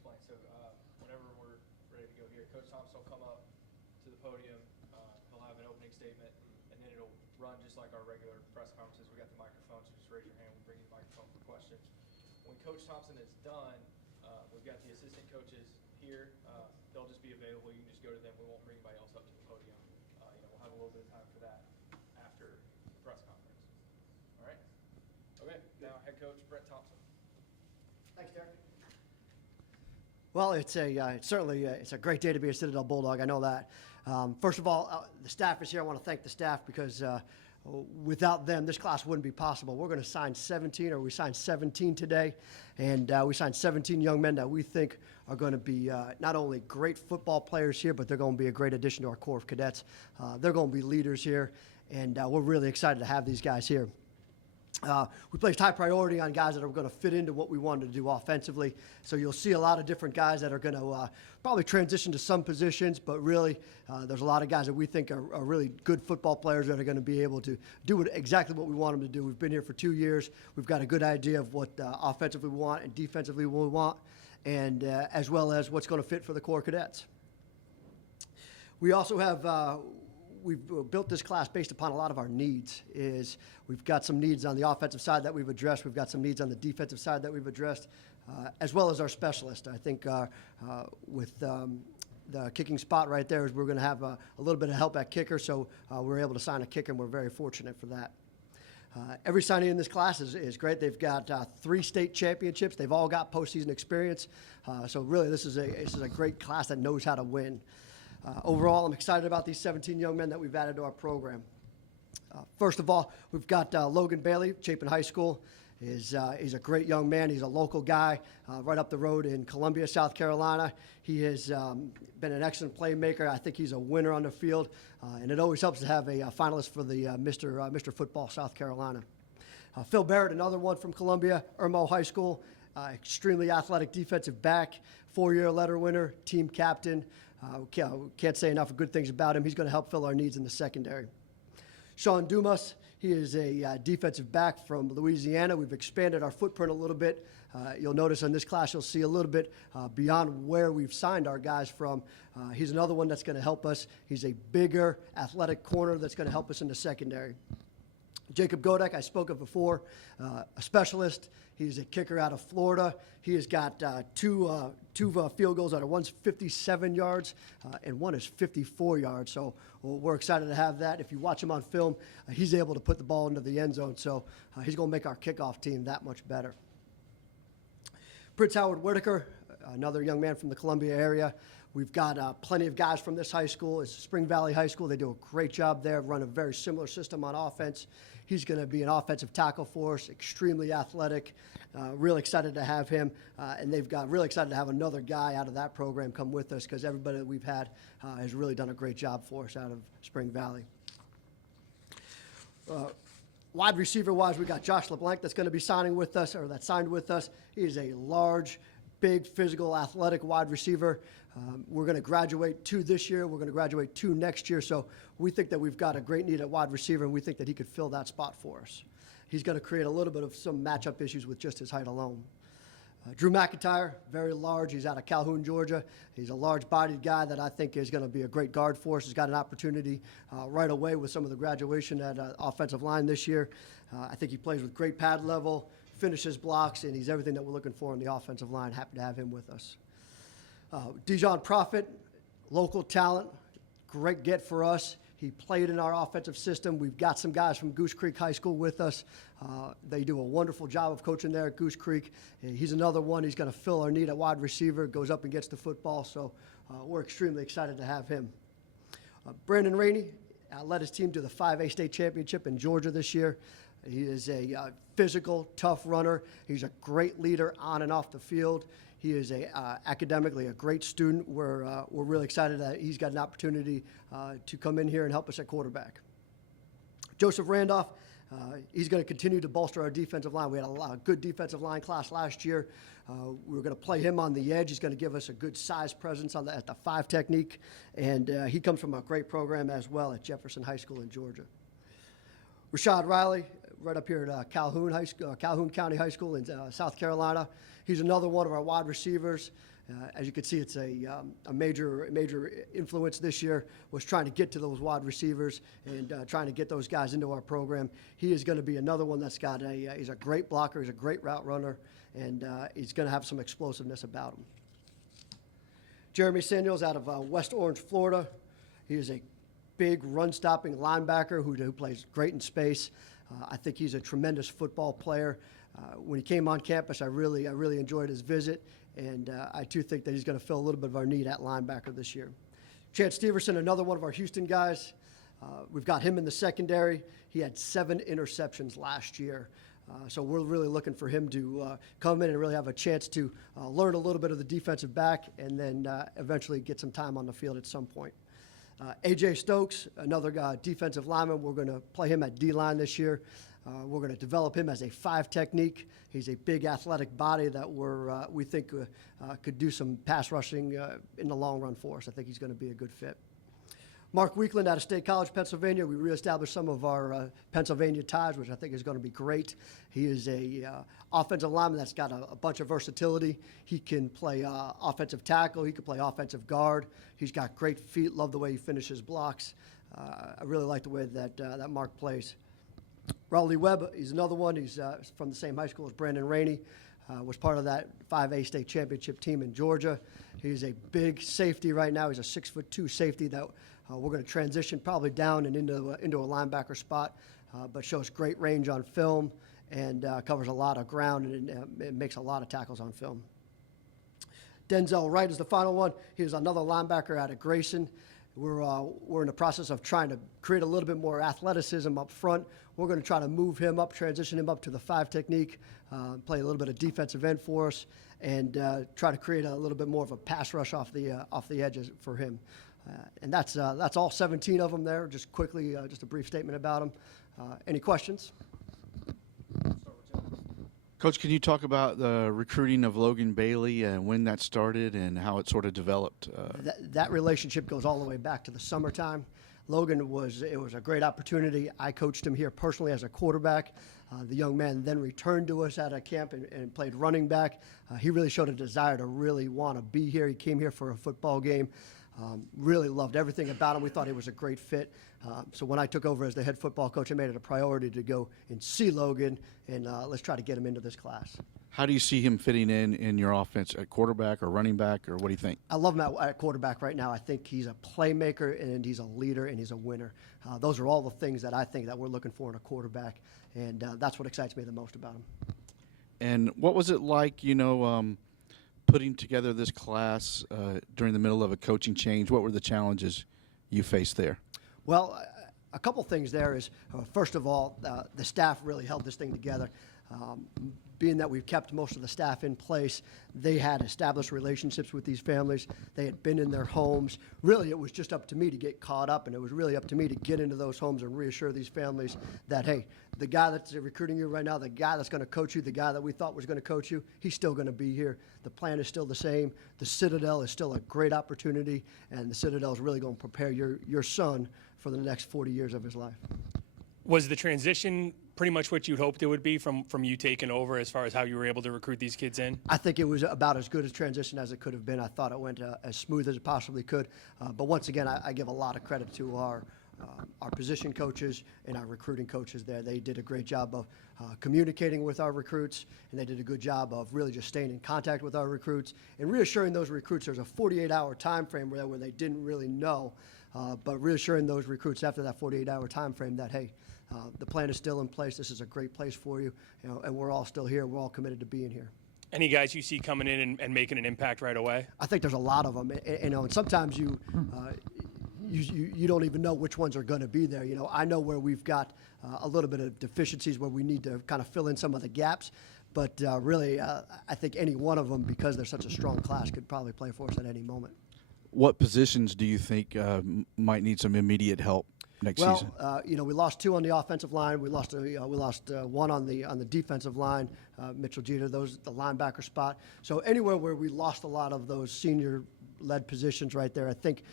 explain. So whenever we're ready to go here, Coach Thompson will come up to the podium. He'll have an opening statement, and then it'll run just like our regular press conferences. We got the microphone, so just raise your hand. We'll bring you the microphone for questions. When Coach Thompson is done, we've got the assistant coaches here. They'll just be available. You can just go to them. We won't bring anybody else up to the podium. We'll have a little bit of time for that after the press conference. All right? Okay, now head coach Brett Thompson. Thanks, Derek. Well, it's a great day to be a Citadel Bulldog. I know that. First of all, the staff is here. I want to thank the staff because without them, this class wouldn't be possible. We're going to sign 17, or we signed 17 today, and we signed 17 young men that we think are going to be not only great football players here, but they're going to be a great addition to our Corps of Cadets. They're going to be leaders here, and we're really excited to have these guys here. We placed high priority on guys that are going to fit into what we wanted to do offensively. So you'll see a lot of different guys that are going to probably transition to some positions, but really there's a lot of guys that we think are really good football players that are going to be able to do exactly what we want them to do. We've been here for 2 years. We've got a good idea of what offensively we want and defensively we want, and as well as what's going to fit for the Corps Cadets. We also have we've built this class based upon a lot of our needs. We've got some needs on the offensive side that we've addressed. We've got some needs on the defensive side that we've addressed, as well as our specialist. I think with the kicking spot right there is we're going to have a little bit of help at kicker, so we're able to sign a kicker, and we're very fortunate for that. Every signing in this class is great. They've got 3 state championships. They've all got postseason experience. So really, this is a great class that knows how to win. Overall, I'm excited about these 17 young men that we've added to our program. First of all, we've got Logan Bailey, Chapin High School. He's a great young man. He's a local guy right up the road in Columbia, South Carolina. He has been an excellent playmaker. I think he's a winner on the field, and it always helps to have a finalist for the Mr. Football South Carolina. Phil Barrett, another one from Columbia, Irmo High School, extremely athletic defensive back, 4-year letter winner, team captain. Can't say enough good things about him. He's going to help fill our needs in the secondary. Sean Dumas, he is a defensive back from Louisiana. We've expanded our footprint a little bit. You'll notice in this class you'll see a little bit beyond where we've signed our guys from. He's another one that's going to help us. He's a bigger, athletic corner that's going to help us in the secondary. Jacob Godek, I spoke of before, a specialist. He's a kicker out of Florida. He has got two field goals out of one's 57 yards and one is 54 yards. So we're excited to have that. If you watch him on film, he's able to put the ball into the end zone. So he's going to make our kickoff team that much better. Prince Howard Whitaker, another young man from the Columbia area. We've got plenty of guys from this high school. It's Spring Valley High School. They do a great job there, run a very similar system on offense. He's going to be an offensive tackle for us, extremely athletic. Really excited to have him. And they've got really excited to have another guy out of that program come with us because everybody that we've had has really done a great job for us out of Spring Valley. Wide receiver-wise, we got Josh LeBlanc that's going to be signing with us, or that signed with us. He is a large, big, physical, athletic wide receiver. We're going to graduate 2 this year. We're going to graduate 2 next year. So we think that we've got a great need at wide receiver, and we think that he could fill that spot for us. He's going to create a little bit of some matchup issues with just his height alone. Drew McIntyre, very large. He's out of Calhoun, Georgia. He's a large-bodied guy that I think is going to be a great guard for us. He's got an opportunity right away with some of the graduation at offensive line this year. I think he plays with great pad level, finishes blocks, and he's everything that we're looking for on the offensive line. Happy to have him with us. Dijon Prophet, local talent, great get for us. He played in our offensive system. We've got some guys from Goose Creek High School with us. They do a wonderful job of coaching there at Goose Creek. He's another one. He's going to fill our need at wide receiver, goes up and gets the football, so we're extremely excited to have him. Brandon Rainey led his team to the 5A state championship in Georgia this year. He is a physical, tough runner. He's a great leader on and off the field. He is academically a great student. We're really excited that he's got an opportunity to come in here and help us at quarterback. Joseph Randolph, he's going to continue to bolster our defensive line. We had a good defensive line class last year. We were going to play him on the edge. He's going to give us a good size presence at the 5 technique, and he comes from a great program as well at Jefferson High School in Georgia. Rashad Riley, right up here at Calhoun High School, Calhoun County High School in South Carolina. He's another one of our wide receivers. As you can see, it's a major influence this year was trying to get to those wide receivers and trying to get those guys into our program. He is going to be another one that's got he's a great blocker, he's a great route runner, and he's going to have some explosiveness about him. Jeremy Samuels out of West Orange, Florida. He is a big run-stopping linebacker who plays great in space. I think he's a tremendous football player. When he came on campus, I really enjoyed his visit, and I too think that he's going to fill a little bit of our need at linebacker this year. Chance Steverson, another one of our Houston guys. We've got him in the secondary. He had 7 interceptions last year. So we're really looking for him to come in and really have a chance to learn a little bit of the defensive back and then eventually get some time on the field at some point. A.J. Stokes, another defensive lineman. We're going to play him at D-line this year. We're going to develop him as a 5 technique. He's a big athletic body that we think could do some pass rushing in the long run for us. I think he's going to be a good fit. Mark Weekland out of State College, Pennsylvania. We reestablished some of our Pennsylvania ties, which I think is going to be great. He is a offensive lineman that's got a bunch of versatility. He can play offensive tackle. He can play offensive guard. He's got great feet. Love the way he finishes blocks. I really like the way that Mark plays. Rowley Webb, he's another one. He's from the same high school as Brandon Rainey. Was part of that 5A state championship team in Georgia. He's a big safety right now. He's a 6'2" safety that we're going to transition probably down and into a linebacker spot, but shows great range on film and covers a lot of ground and it makes a lot of tackles on film. Denzel Wright is the final one. He's another linebacker out of Grayson. We're in the process of trying to create a little bit more athleticism up front. We're going to try to move him up, transition him up to the 5 technique, play a little bit of defensive end for us, and try to create a little bit more of a pass rush off the edges for him. And that's all 17 of them there. Just quickly, just a brief statement about them. Any questions? Coach, can you talk about the recruiting of Logan Bailey and when that started and how it sort of developed? That relationship goes all the way back to the summertime. Logan was a great opportunity. I coached him here personally as a quarterback. The young man then returned to us at a camp and played running back. He really showed a desire to really want to be here. He came here for a football game. Really loved everything about him. We thought he was a great fit. So when I took over as the head football coach, I made it a priority to go and see Logan and let's try to get him into this class. How do you see him fitting in your offense at quarterback or running back, or what do you think? I love him at quarterback right now. I think he's a playmaker and he's a leader and he's a winner. Those are all the things that I think that we're looking for in a quarterback, and that's what excites me the most about him. And what was it like, putting together this class during the middle of a coaching change? What were the challenges you faced there? Well, a couple things there is, first of all, the staff really held this thing together. Being that we've kept most of the staff in place, they had established relationships with these families. They had been in their homes. Really, it was just up to me to get caught up, and it was really up to me to get into those homes and reassure these families that, hey, the guy that's recruiting you right now, the guy that's going to coach you, the guy that we thought was going to coach you, he's still going to be here. The plan is still the same. The Citadel is still a great opportunity, and the Citadel is really going to prepare your son for the next 40 years of his life. Was the transition pretty much what you'd hoped it would be from you taking over as far as how you were able to recruit these kids in? I think it was about as good a transition as it could have been. I thought it went as smooth as it possibly could. But once again, I give a lot of credit to our position coaches and our recruiting coaches there. They did a great job of communicating with our recruits, and they did a good job of really just staying in contact with our recruits and reassuring those recruits there's a 48-hour time frame where they didn't really know, but reassuring those recruits after that 48-hour time frame that, hey, the plan is still in place. This is a great place for you, and we're all still here. We're all committed to being here. Any guys you see coming in and making an impact right away? I think there's a lot of them, and sometimes you don't even know which ones are going to be there. I know where we've got a little bit of deficiencies where we need to kind of fill in some of the gaps, but really, I think any one of them, because they're such a strong class, could probably play for us at any moment. What positions do you think might need some immediate help next season? We lost 2 on the offensive line. We lost 1 on the defensive line. Mitchell Jeter, the linebacker spot. So anywhere where we lost a lot of those senior-led positions right there, I think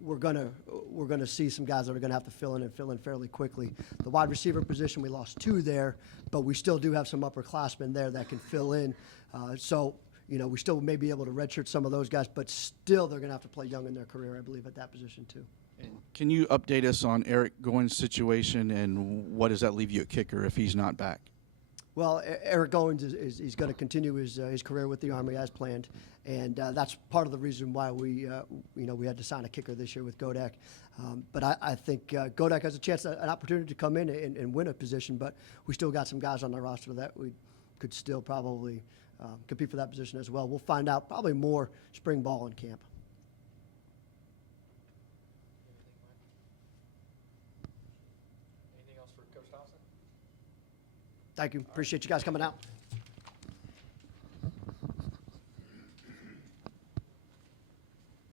we're gonna see some guys that are gonna have to fill in fairly quickly. The wide receiver position, we lost 2 there, but we still do have some upperclassmen there that can fill in. So, you know, we still may be able to redshirt some of those guys, but still they're gonna have to play young in their career, I believe, at that position too. Can you update us on Eric Goins' situation, and what does that leave you at kicker if he's not back? Well, Eric Goins is going to continue his career with the Army as planned, and that's part of the reason why we had to sign a kicker this year with Godek. But I think Godek has a chance, an opportunity to come in and win a position, but we still got some guys on the roster that we could still probably compete for that position as well. We'll find out probably more spring ball in camp. Anything else for Coach Thompson? Thank you. Appreciate you guys coming out.